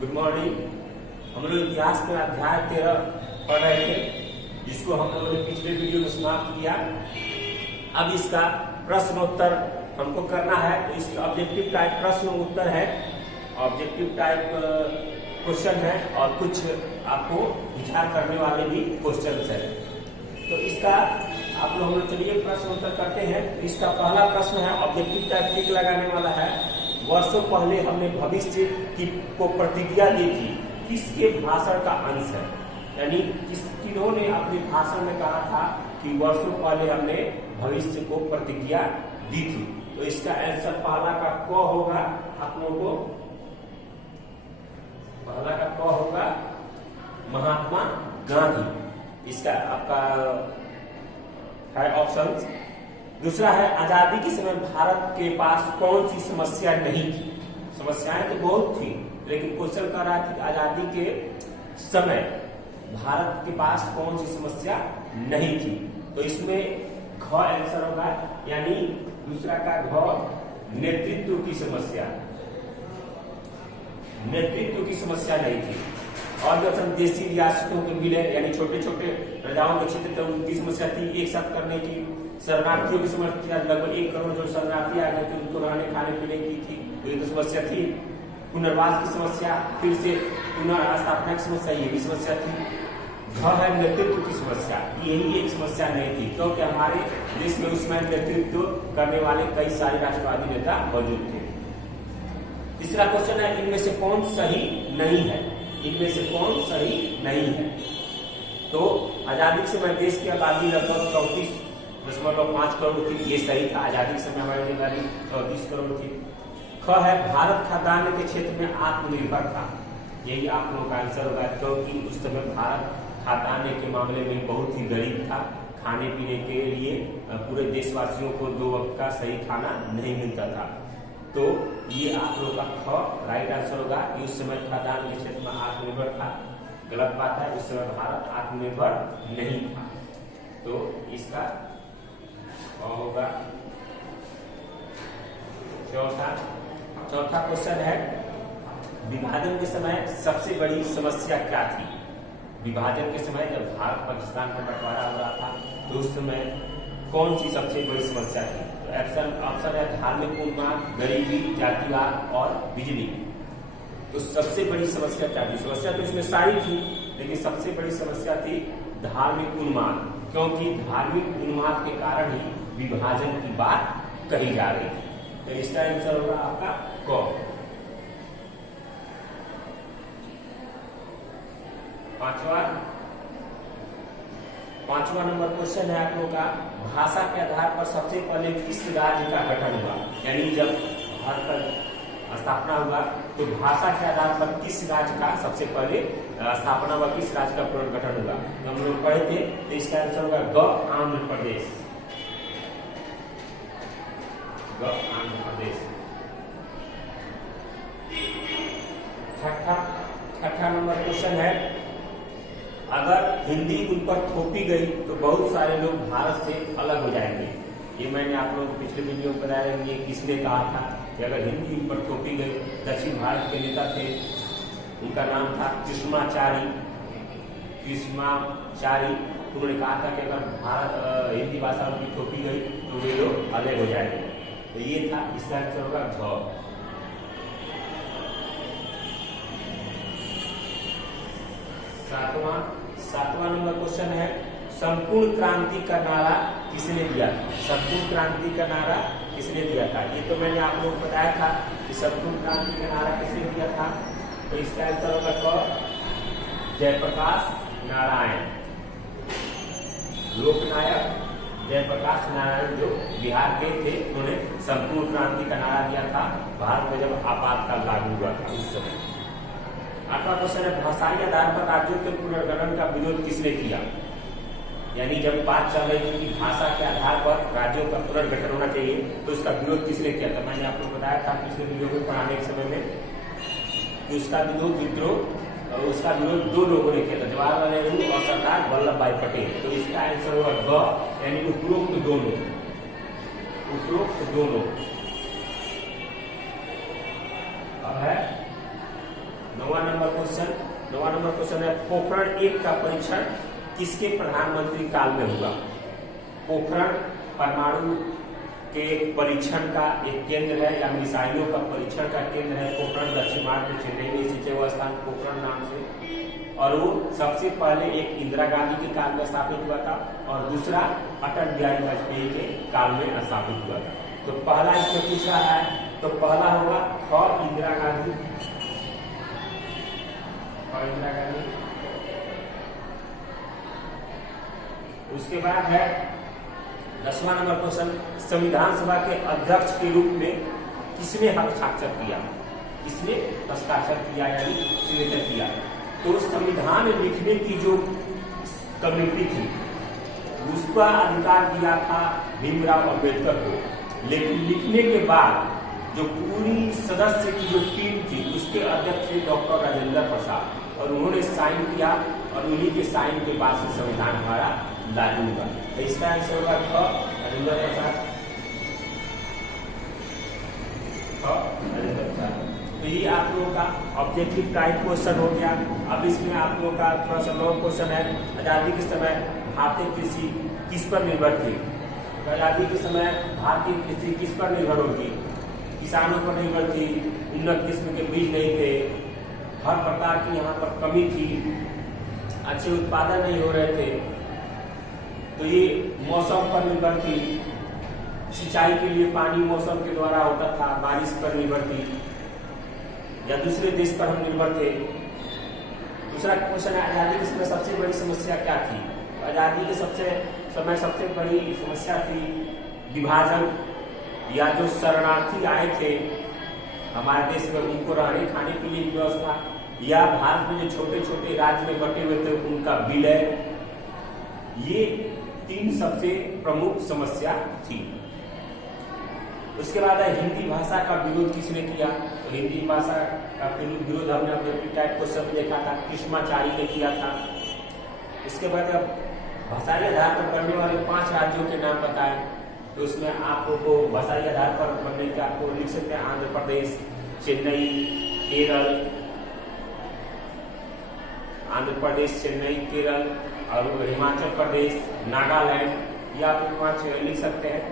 Good morning. हम लोग इतिहास में अध्याय 13 पढ़ रहे थे, जिसको हम लोगों ने पिछले वीडियो में समाप्त किया। अब इसका प्रश्नोत्तर हमको करना है, तो इसका ऑब्जेक्टिव टाइप प्रश्न उत्तर है, ऑब्जेक्टिव टाइप क्वेश्चन है और कुछ आपको विचार करने वाले भी क्वेश्चन है। तो इसका आप लोग चलिए प्रश्न उत्तर करते हैं। तो इसका पहला प्रश्न है, ऑब्जेक्टिव टाइप टिक लगाने वाला है। वर्षों पहले हमने भविष्य की को प्रतिज्ञा दी थी, किसके भाषण का अंश है? यानी किन्होंने अपने भाषण में कहा था कि वर्षों पहले हमने भविष्य को प्रतिज्ञा दी थी। तो इसका आंसर पहला का क होगा। आप लोगों को पहला का क होगा महात्मा गांधी। इसका आपका है ऑप्शन। दूसरा है, आजादी के समय भारत के पास कौन सी समस्या नहीं थी? समस्याएं तो बहुत थी, लेकिन क्वेश्चन कर रहा था आजादी के समय भारत के पास कौन सी समस्या नहीं थी। तो इसमें घ आंसर होगा, यानी दूसरा का घ नेतृत्व की समस्या, नेतृत्व की समस्या नहीं थी। और जो देशी रियासतों के विलय, यानी छोटे छोटे प्रजाओं के क्षेत्र थे, उनकी समस्या थी एक साथ करने की। शरणार्थियों की समस्या, लगभग 1 करोड़ जो शरणार्थी आ गए थे, उनको रहने खाने पीने की थी, तो ये तो समस्या थी। पुनर्वास की समस्या, फिर से पुनर्स्थापना की समस्या, ये भी समस्या थी। है नेतृत्व की समस्या, यही एक समस्या नहीं थी, क्योंकि हमारे देश में उसमें नेतृत्व करने वाले कई सारे राष्ट्रवादी नेता मौजूद थे। तीसरा क्वेश्चन है, इनमें से कौन सही नहीं है? इनमें से कौन सही नहीं है? तो आजादी के समय देश की आबादी लगभग 34.5 करोड़ थी, ये सही था। आजादी के समय हमारी आबादी 34 करोड़ थी। ख है, भारत खाद्यान्न के क्षेत्र में आत्मनिर्भर था। यही आप लोगों का आंसर होगा, क्योंकि उस समय भारत खाद्यान्न के मामले में बहुत ही गरीब था। खाने पीने के लिए पूरे देशवासियों को 2 वक्त का सही खाना नहीं मिलता था। तो ये आप लोगों का ख राइट आंसर होगा कि उस समय खाद्यान्न के क्षेत्र में आत्मनिर्भर था। गलत बात है, उस समय भारत आत्मनिर्भर नहीं था। तो इसका होगा चौथा क्वेश्चन है, विभाजन के समय सबसे बड़ी समस्या क्या थी? विभाजन के समय जब भारत पाकिस्तान का बंटवारा हो रहा था, तो उस समय कौन सी सबसे बड़ी समस्या थी? तो ऑप्शन है धार्मिक उन्माद, गरीबी, जातिवाद और बिजली। तो सबसे बड़ी समस्या क्या थी? समस्या तो इसमें सारी थी, लेकिन सबसे बड़ी समस्या थी धार्मिक उन्माद, क्योंकि धार्मिक उन्माद के कारण ही विभाजन की बात कही जा रही थी। तो इसका आंसर होगा आपका क। पांचवा नंबर क्वेश्चन है आप लोगों का, भाषा के आधार पर सबसे पहले किस राज्य का गठन हुआ? यानी जब भारत का स्थापना हुआ, तो भाषा के आधार पर किस राज्य का सबसे पहले स्थापना हुआ, किस राज्य का पुनर्गठन हुआ? तो हम लोग पढ़े थे, तो इसका आंसर होगा ग आंध्र प्रदेश। ग आंध्र प्रदेश। छठा नंबर क्वेश्चन है, अगर हिंदी उन पर थोपी गई तो बहुत सारे लोग भारत से अलग हो जाएंगे। ये मैंने आप लोगों को पिछले वीडियो में बताया है, ये किसने कहा था कि अगर हिंदी उन पर थोपी गई? दक्षिण भारत के नेता थे, उनका नाम था कृष्णाचारी। उन्होंने कहा था कि अगर भारत हिंदी भाषा उनकी थोपी गई तो वे लोग अलग हो जाएंगे। तो ये था, इसका आंसर होगा घ। सातवां नंबर क्वेश्चन है, संपूर्ण क्रांति का नारा किसने दिया था? संपूर्ण क्रांति का नारा किसने दिया था? ये तो मैंने आप लोगों को बताया था कि संपूर्ण क्रांति का नारा किसने दिया था। तो इसका आंसर होगा क, जयप्रकाश नारायण। लोकनायक जयप्रकाश नारायण जो बिहार के थे, उन्होंने संपूर्ण क्रांति का नारा दिया था भारत में जब आपातकाल लागू हुआ था उस समय। 8वां क्वेश्चन है, भाषाई आधार पर राज्यों के पुनर्गठन का विरोध किसने किया? यानी जब बात चल रही थी कि भाषा के आधार पर राज्यों का पुनर्गठन होना चाहिए, तो उसका विरोध किसने किया था? मैंने आपको बताया था पिछले वीडियो में पढ़ाने के समय में कि उसका उसका विरोध 2 लोगों ने किया था, जवाहरलाल नेहरू और सरदार वल्लभ भाई पटेल। तो इसका आंसर होगा ग, यानी उपरोक्त दोनों। अब है 9वां नंबर क्वेश्चन है पोखरण 1 का परीक्षण किसके प्रधानमंत्री काल में हुआ? पोखरण परमाणु के परीक्षण का एक केंद्र है या मिसाइलों का परीक्षण का केंद्र है पोखरण। दक्षिण भारत में चेन्नई में स्थित है वह स्थान पोखरण नाम से, और वो सबसे पहले एक इंदिरा गांधी के काल में स्थापित हुआ था और दूसरा अटल बिहारी वाजपेयी के काल में स्थापित हुआ था। तो पहला इसमें पूछ रहा है, तो पहला होगा ख इंदिरा गांधी। उसके बाद है 10वां नंबर क्वेश्चन, संविधान सभा के अध्यक्ष के रूप में किसने हस्ताक्षर किया? किसने हस्ताक्षर किया यानी सिग्नेचर किया? तो संविधान लिखने की जो कमेटी थी उसका अधिकार दिया था भीमराव अंबेडकर को, लेकिन लिखने के बाद जो पूरी सदस्य की जो टीम थी उसके अध्यक्ष थे डॉक्टर राजेंद्र प्रसाद, और उन्होंने साइन किया और उन्हीं के साइन के बाद से संविधान हमारा लागू हुआ। तो इसका आंसर होगा ख राजेंद्र प्रसाद। तो ये आप लोगों का ऑब्जेक्टिव टाइप क्वेश्चन हो गया। अब इसमें आप लोगों का थोड़ा सा लॉन्ग क्वेश्चन है, आजादी के समय भारतीय कृषि किस पर निर्भर थी? तो आजादी के समय भारतीय कृषि किस पर निर्भर होगी? किसानों पर निर्भर थी, उन्नत किस्म के बीज नहीं थे, हर प्रकार की यहाँ पर कमी थी, अच्छे उत्पादन नहीं हो रहे थे, तो ये मौसम पर निर्भर थी, सिंचाई के लिए पानी मौसम के द्वारा होता था, बारिश पर निर्भर थी, या दूसरे देश पर हम निर्भर थे। दूसरा क्वेश्चन है आजादी के समय सबसे बड़ी समस्या क्या थी? आजादी के समय सबसे बड़ी समस्या थी विभाजन, या जो शरणार्थी आए थे हमारे देश में उनको रहने खाने के लिए व्यवस्था, या भारत में जो छोटे छोटे राज्य में बटे हुए थे उनका विलय। ये 3 सबसे प्रमुख समस्या थी। उसके बाद है हिंदी भाषा का विरोध किसने किया? तो हिंदी भाषा का विरोध हमने अपने टाइप को सब देखा था, कृष्णाचारी ने किया था। इसके बाद अब भाषाई आधार पर पढ़ने वाले 5 राज्यों के नाम बताएं, तो उसमें आपको भाषाई आधार पर पढ़ने के आपको लिख सकते हैं आंध्र प्रदेश, चेन्नई, केरल, आंध्र प्रदेश, चेन्नई, केरल और हिमाचल प्रदेश, नागालैंड, ये आप 5 लिख सकते हैं।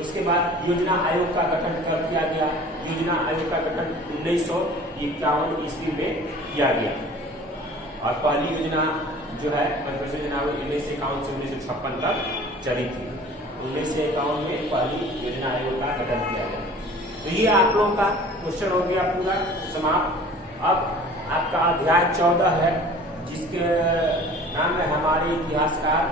उसके बाद योजना आयोग का गठन कब किया गया? योजना आयोग का गठन 1951 ईस्वी में किया गया, और पहली योजना जो है पंचवर्षीय योजना 1951 से 1956 तक चली थी। 1951 में पहली योजना आयोग का गठन किया गया। तो ये आप लोगों का क्वेश्चन हो गया पूरा समाप्त। अब आपका अध्याय 14 है जिसके नाम है हमारे इतिहासकार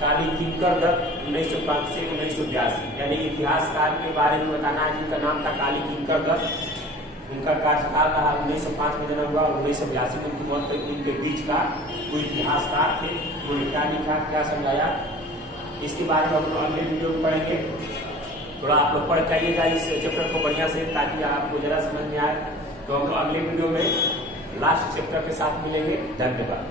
काली किंकर दत्त 1905 से 1982, यानी इतिहासकार के बारे में बताना है जिनका नाम था काली किंकर दत्त। उनका कार्यकाल रहा 1905 में जन्म हुआ, 1982 में उनकी मौत हुई। इनके बीच का कोई इतिहासकार थे, उन्होंने क्या लिखा क्या समझाया इसके बारे में हम लोग अगले वीडियो में पढ़ेंगे। थोड़ा आप लोग पढ़ जाइएगा इस चैप्टर को बढ़िया से, ताकि आपको जरा समझ में आए। तो हम लोग अगले वीडियो में लास्ट चैप्टर के साथ मिलेंगे। धन्यवाद।